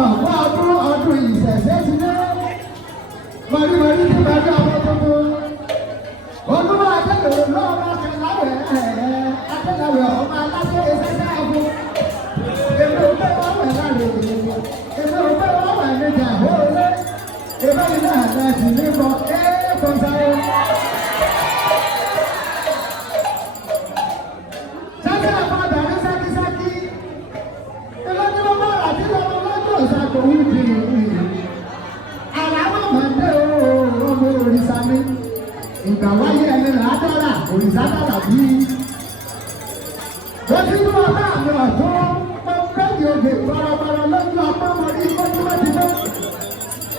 ọdún ìṣẹ̀ṣẹ̀ ti dé. Mọ̀rí ti bàjẹ́ ọmọ tuntun. Olúwa Adéyọ̀ lọ́wọ́ Akẹ́láwẹ̀ ọmọ aláṣẹ ìṣẹ̀ṣẹ̀ àbò. Èmi ò fẹ́ wọ́n wẹ̀ láre. Èmi ò fẹ́ wọ́n wẹ̀ ní ìjàmbá olé. Èmi ò ní àgbà sí ní bọ̀ kọ́ńsáyé. Sákẹ́ àpàdà ní sákísákí. Ìlọ́ni ló bá àti lọ́wọ́ lọ́jọ́ ìṣàkó wíìdì. Àràwọ̀ mọ̀dé ọmọ òrìṣà mi. Ìgbà wáyé ẹni là á dára, òrìṣà dára bí. Wọ́n ti ní wọn bá àmì ọ̀tún. Mo fẹ́ẹ̀dì ògè bọ̀rọ̀bọ̀rọ̀ lójú ọmọ mọ̀rí kójú wọ́n ti dé.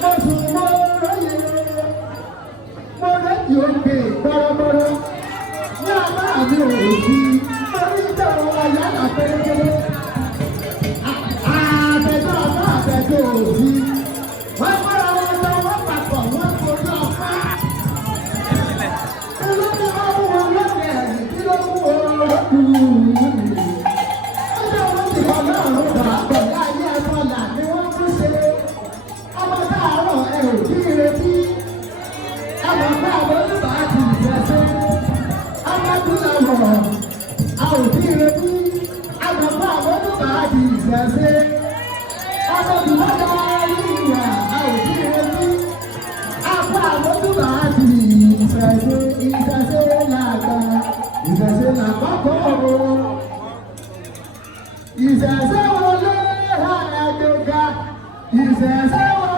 Mo sùn mo róye. Mo rẹ́dì ògè bọ̀rọ̀bọ̀rọ̀. Ní àbá àmì òsì. Orí ìjọ ọ̀yá là pérépéré. Àtẹ̀jọ́ ọ̀pá àtẹ̀jọ́ òsì. Wọ́n mọ́ra wọn lọ wọ́n papọ̀ wọ́n fojú ọ̀pá. Olórí wọn mú wọn lóde ẹ̀yìn kí ló mú wọn lọ́dún. Ọjọ́ wọn ti kọ́ lọ́rùn bá pẹ̀lú ayé ẹ̀fọ́ là ni wọ́n tún ṣe. Ọmọ káàárọ̀ ẹ̀ ò kí retí. Ọmọ káàárọ̀ ló bá ti ìfẹsẹ̀. Ọmọ kúlọ̀ a ò kí retí. Ọmọ káàárọ̀ ló bá ti ìfẹsẹ̀. Ọmọ ìwọ́dọ̀ ìwà a ò kí retí. Ọmọ káàárọ̀ ló bá ti ìfẹsẹ̀. Ìfẹsẹ̀ làgbà. Ìfẹsẹ̀ làkọ́kọ́ o. Ìfẹsẹ̀ wọlé àgbẹ̀gà. Ìfẹsẹ̀ wọlé.